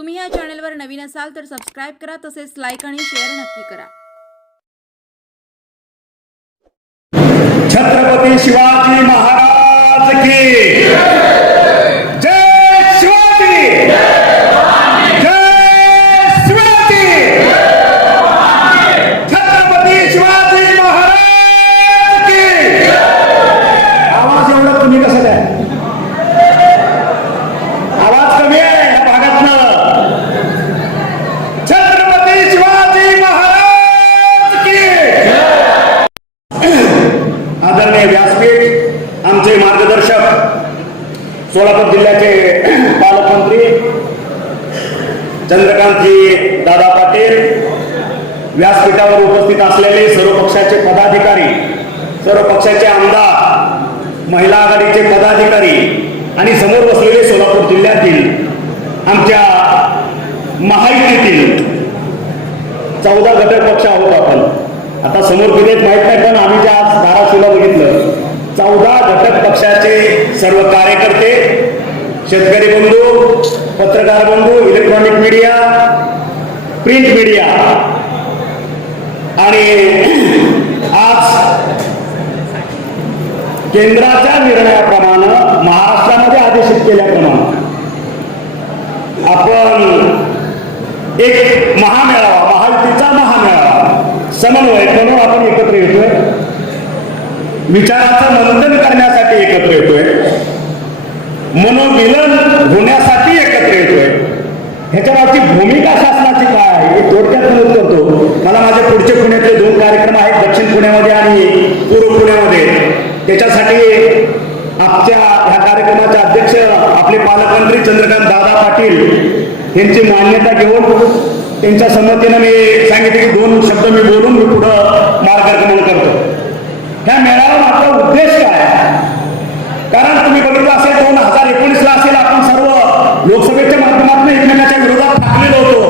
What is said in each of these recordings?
तुम्ही या चॅनलवर नवीन असाल तर सबस्क्राईब करा तसेच लाईक आणि शेअर नक्की करा. छत्रपती शिवाजी महाराज की जय शिवाजी जय शिवाजी छत्रपती शिवाजी महाराज की आवाज एवढा तुम्ही कसं द्या आवाज कमी आहे या भागातनं छत्रपती शिवाजी महाराज की आदरणीय व्यासपीठ आमचे मार्गदर्शक सोलापूर जिल्ह्याचे पालकमंत्री चंद्रकांतजी दादा पाटील व्यासपीठावर उपस्थित असलेले सर्व पक्षाचे पदाधिकारी सर्व पक्षाचे आमदार महिला आघाडीचे पदाधिकारी आणि समोर बसलेले सोलापूर जिल्ह्यातील आमच्या महायुतीतील चौदा घटक पक्ष आहोत आपण. आता समोर किती माहीत माहीत नाही पण आम्ही ज्या आज धाराशिवला बघितलं चौदा घटक पक्षाचे सर्व कार्यकर्ते शेतकरी बंधू पत्रकार बंधू इलेक्ट्रॉनिक मीडिया प्रिंट मीडिया आणि आज केंद्राच्या निर्णयाप्रमाणे महाराष्ट्रामध्ये आदेशित केल्याप्रमाणे आपण एक महामेळावा महायुतीचा महामेळावा समन्वय म्हणून आपण एकत्र येतोय. विचाराचं मंथन एकत्र येतोय. मनोविलन होण्यासाठी एकत्र येतोय. ह्याच्या मागची भूमिका शासनाची काय? आहे हे थोडक्यात नमूद करतो मला माझे पुढचे पुण्यातले दोन कार्यक्रम आहेत. दक्षिण पुण्यामध्ये आणि पूर्व पुण्यामध्ये. त्याच्यासाठी आमच्या ह्या कार्यक्रमाचे अध्यक्ष आपले पालकमंत्री चंद्रकांत दादा पाटील यांची मान्यता घेऊन त्यांच्या संमतीनं मी सांगितले की दोन शब्द मी बोलून मी पुढं मार्गक्रमण करतो. ह्या मेळाव्या आपला उद्देश कारण तुम्ही बघितलं असेल दोन हजार एकोणीसला असेल आपण सर्व लोकसभेच्या माध्यमातून एकमेकाच्या विरोधात ठाकलेलो होतो.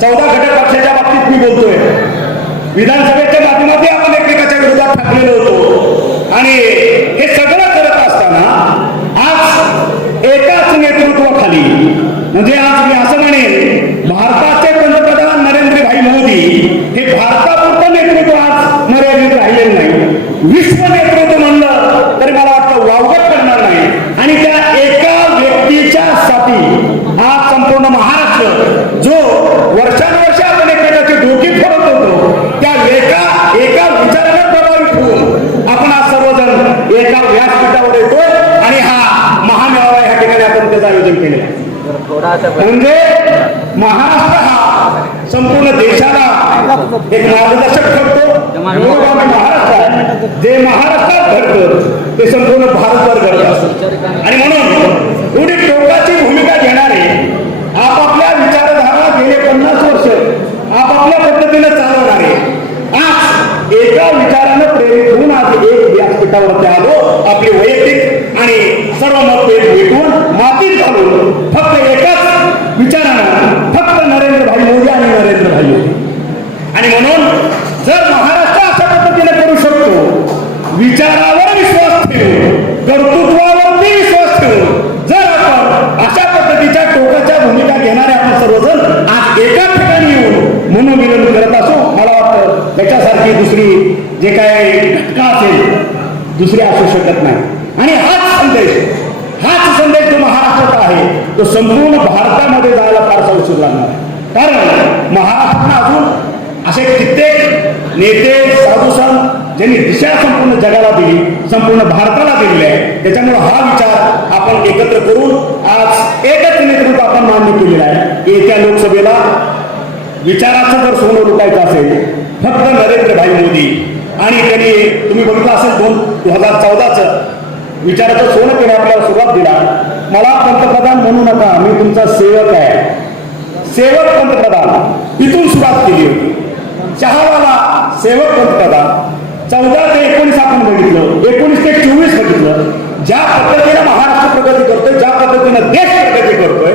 चौदा घटक पक्षाच्या बाबतीत मी बोलतोय. विधानसभेच्या माध्यमातही आपण एकमेकाच्या विरोधात ठाकलेलो होतो. आणि हे सगळं करत असताना आज एकाच नेतृत्वाखाली म्हणजे आज मी असं म्हणेन भारतात पंतप्रधान नरेंद्र भाई मोदी हे भारतापुरतं नेतृत्व आज मर्यादित राहिलेलं नाही विश्व नेतृत्व म्हणलं तरी मला वाटतं वावगत करणार नाही आणि त्या एका व्यक्तीच्या साठी आज संपूर्ण महाराष्ट्र जो वर्षानुवर्ष आपण एकमेकाची डोकी फोडत होतो त्या एका एका विचाराने प्रभावित होऊन आपण आज सर्वजण एका व्यासपीठावर येतोय आणि हा महामेळावा या ठिकाणी आयोजन केलेलं आहे. म्हणजे महाराष्ट्र हा संपूर्ण देशाला एक मार्गदर्शक ठरतो. महाराष्ट्र जे महाराष्ट्रात घडतं ते संपूर्ण भारतभर घडतं. आणि म्हणून एवढी टोकाची भूमिका घेणारे आपापल्या विचारधारा गेले पन्नास वर्ष आपापल्या पद्धतीने चालवणारे आज एका विचारानं प्रेरित होऊन आज एक व्यासपीठावरती आलो. आपली वैयक्तिक आणि सर्व मतभेद भेटून मातीत घालून फक्त एकाच विचारानं फक्त नरेंद्र भाई मोदी आणि नरेंद्र भाई मोदी. आणि म्हणून जर महाराष्ट्र अशा पद्धतीने करू शकतो विचारावर विश्वास ठेवून कर्तृत्वावरती विश्वास ठेवून जर आपण अशा पद्धतीच्या टोकाच्या भूमिका घेणारे आपण सर्वजण आज एका ठिकाणी येऊन मनोमिलन करत असो त्याच्यासारखी दुसरी जे काय घटका असेल दुसरी असू शकत नाही. आणि हाच संदेश हाच संदेश जो महाराष्ट्राचा आहे तो संपूर्ण भारतामध्ये जायला फारसा उशीर लागणार कारण महाराष्ट्रानं अजून असे कित्येक नेते साधू संत ज्यांनी दिशा संपूर्ण जगाला दिली संपूर्ण भारताला दिलेली आहे त्याच्यामुळे हा विचार आपण एकत्र करून आज एकच नेतृत्व आपण मान्य केलेला आहे. येत्या लोकसभेला विचाराचं जर सोनं लुटायचं असेल? फक्त नरेंद्र भाई मोदी. आणि त्यांनी तुम्ही बघितलं असेल दोन दोन हजार चौदाचं विचाराचं सोनं केलं आपल्याला सुरुवात दिला. मला पंतप्रधान म्हणू नका मी तुमचा सेवक आहे. सेवक पंतप्रधान. इथून सुरुवात केली होती. चहावाला सेवक पंतप्रधान. चौदा ते एकोणीस आपण बघितलं. एकोणीस ते चोवीस बघितलं. ज्या पद्धतीनं महाराष्ट्र प्रगती करतोय ज्या पद्धतीनं देश प्रगती करतोय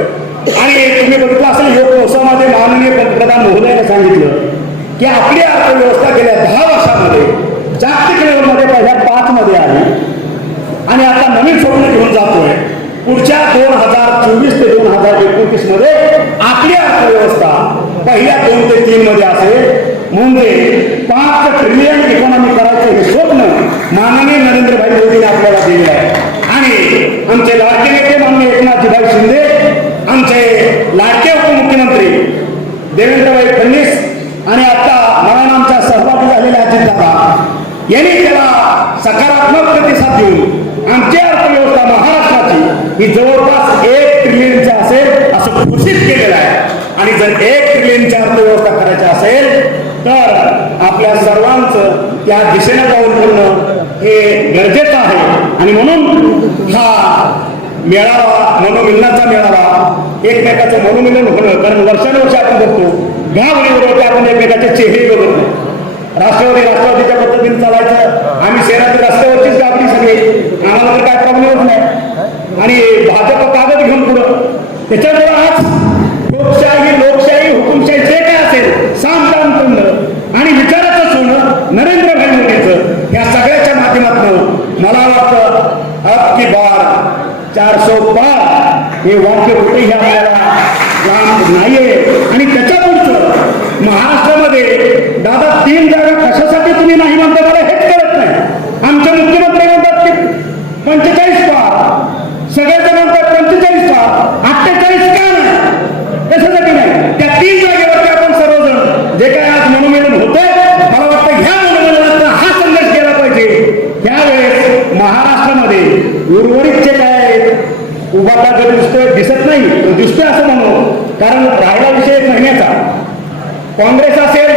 आणि तुम्ही पंतप्रधान महोदयाने सांगितलं की आपली अर्थव्यवस्था गेल्या दहा वर्षामध्ये जागतिक लेवलमध्ये पहिल्या पाच मध्ये आली. आणि आता नवीन स्वप्न घेऊन जातोय. पुढच्या दोन हजार चोवीस ते दोन हजार एकोणतीसमध्ये आपली अर्थव्यवस्था पहिल्या दोन ते तीन मध्ये असेल. म्हणजे पाच ट्रिलियन इकॉनॉमी करायचं हे स्वप्न माननीय नरेंद्रभाई मोदीने आपल्याला सकारात्मक प्रतिसाद देऊन आमची अर्थव्यवस्था महाराष्ट्राची ही जवळपास एक ट्रिलियनची असेल असं घोषित केलेलं आहे. आणि जर एक ट्रिलियनची अर्थव्यवस्था करायची असेल तर आपल्या सर्वांचं त्या दिशेने पाऊल करणं हे गरजेचं आहे. आणि म्हणून हा मेळावा मनोमिलनाचा मेळावा एकमेकाचं मनोमिलन होणं कारण वर्षानुवर्ष आपण बघतो घाबरीवर आपण एकमेकाचे चेहरे बघत राष्ट्रवादी राष्ट्रवादीच्या पद्धतीने चालायचं आम्ही शहरातील रस्त्यावरचीच गाबडी सगळी. आम्हाला तर काय प्रॉब्लेमच नाही. आणि भाजप कागद घेऊन पुढं. त्याच्यामुळे आज लोकशाही लोकशाही हुकुमशाही जे काय असेल सामदान करणं आणि विचाराचं सोनं नरेंद्र भाई मोदीचं या सगळ्याच्या माध्यमातून मला वाटतं अब की बार चारशे पार. हे वाक्य कुठेही आपल्याला लांब नाहीये. आणि त्याच्या पुढचं महाराष्ट्रामध्ये दादा तीन जागा कशासाठी तुम्ही नाही म्हणता मला हेच कळत नाही आमचे मुख्यमंत्री म्हणतात की पंचेचाळीस पार सगळेजण म्हणतात पंचेचाळीस पार अठ्ठेचाळीस का नाही कशासाठी नाही त्या तीन जागेवरती आपण सर्वजण जे काय आज मनोमिलन होतंय मला वाटतं ह्या मनोमिलनाचा हा संदेश गेला पाहिजे त्यावेळेस महाराष्ट्रामध्ये उर्वरित जे काय उभा गट दिसतोय दिसत नाही तो दिसतोय असं म्हणू कारण राहिला विषय एक महिन्याचा काँग्रेस असेल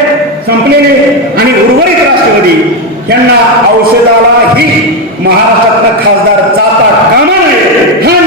संपलेले आणि उर्वरित राष्ट्रवादी यांना औषधाला ही महाराष्ट्रातला खासदार जाता कामा नये.